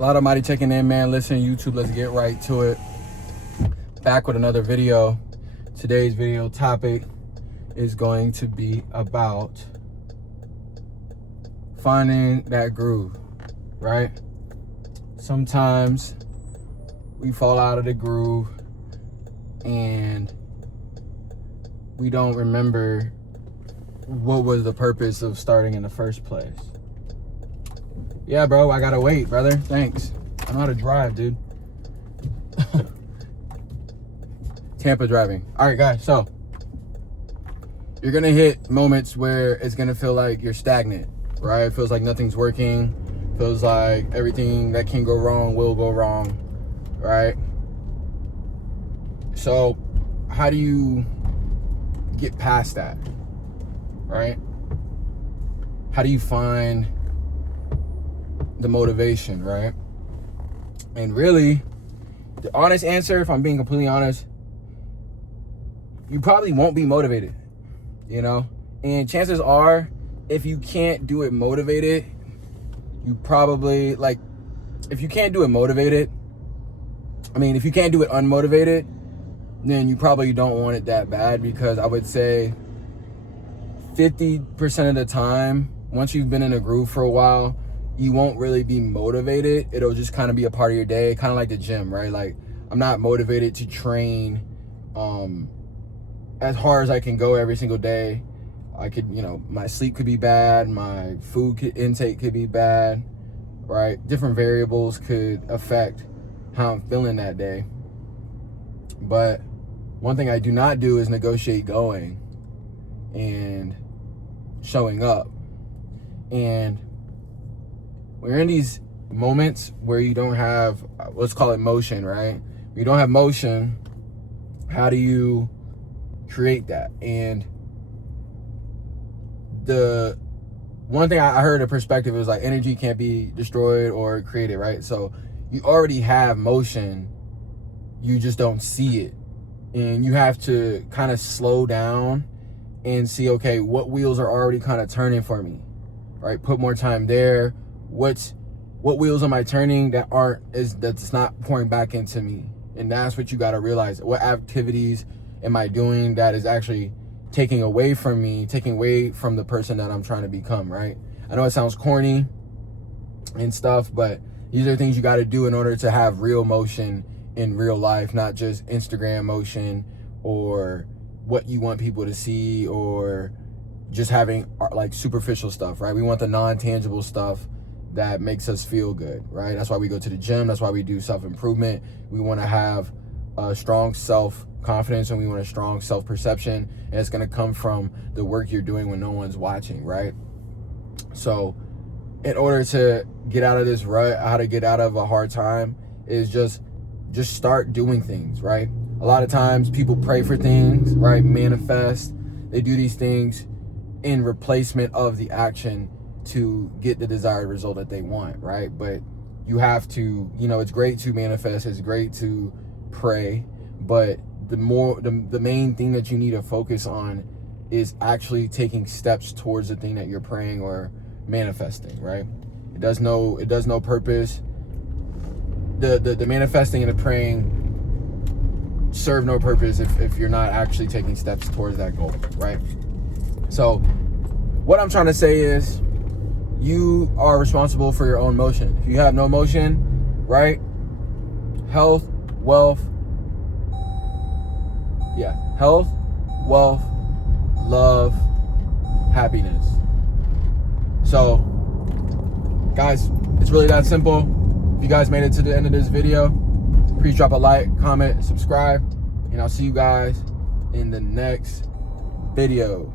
A lot of mighty checking in, man. Listen, YouTube, let's get right to it. Back with another video. Today's video topic is going to be about finding that groove, right? Sometimes we fall out of the groove and we don't remember what was the purpose of starting in the first place. Yeah, bro, I gotta wait, brother. Thanks. I know how to drive, dude. Tampa driving. All right, guys, so you're gonna hit moments where it's gonna feel like you're stagnant, right? It feels like nothing's working. Feels like everything that can go wrong will go wrong, right? So how do you get past that, right? How do you find the motivation, right? And really, the honest answer, if I'm being completely honest, you probably won't be motivated, you know? And chances are, if you can't do it motivated, you probably, like, if you can't do it motivated, if you can't do it unmotivated, then you probably don't want it that bad, because I would say 50% of the time, once you've been in a groove for a while, you won't really be motivated. It'll just kind of be a part of your day, kind of like the gym, right? Like, I'm not motivated to train as hard as I can go every single day. I could, my sleep could be bad, my food intake could be bad, right? Different variables could affect how I'm feeling that day. But one thing I do not do is negotiate going and showing up. And we're in these moments where you don't have, let's call it motion, right? You don't have motion. How do you create that? And the one thing I heard a perspective was like, energy can't be destroyed or created, right? So you already have motion, you just don't see it. And you have to kind of slow down and see, okay, what wheels are already kind of turning for me, right? Put more time there. What wheels am I turning that's not pouring back into me? And that's what you got to realize. What activities am I doing that is actually taking away from me, taking away from the person that I'm trying to become, right? I know it sounds corny and stuff, but these are things you got to do in order to have real motion in real life, not just Instagram motion or what you want people to see, or just having like superficial stuff, right? We want the non-tangible stuff that makes us feel good, right? That's why we go to the gym. That's why we do self-improvement. We want to have a strong self-confidence, and we want a strong self-perception, and it's going to come from the work you're doing when no one's watching, right? So in order to get out of this rut, how to get out of a hard time is just start doing things, right? A lot of times people pray for things, right? Manifest. They do these things in replacement of the action to get the desired result that they want, right? But you have to, it's great to manifest, it's great to pray, but the main thing that you need to focus on is actually taking steps towards the thing that you're praying or manifesting, right? It does no purpose. The manifesting and the praying serve no purpose if you're not actually taking steps towards that goal, right? So what I'm trying to say is, you are responsible for your own motion. If you have no motion, right? Health, wealth, love, happiness. So, guys, it's really that simple. If you guys made it to the end of this video, please drop a like, comment, subscribe, and I'll see you guys in the next video.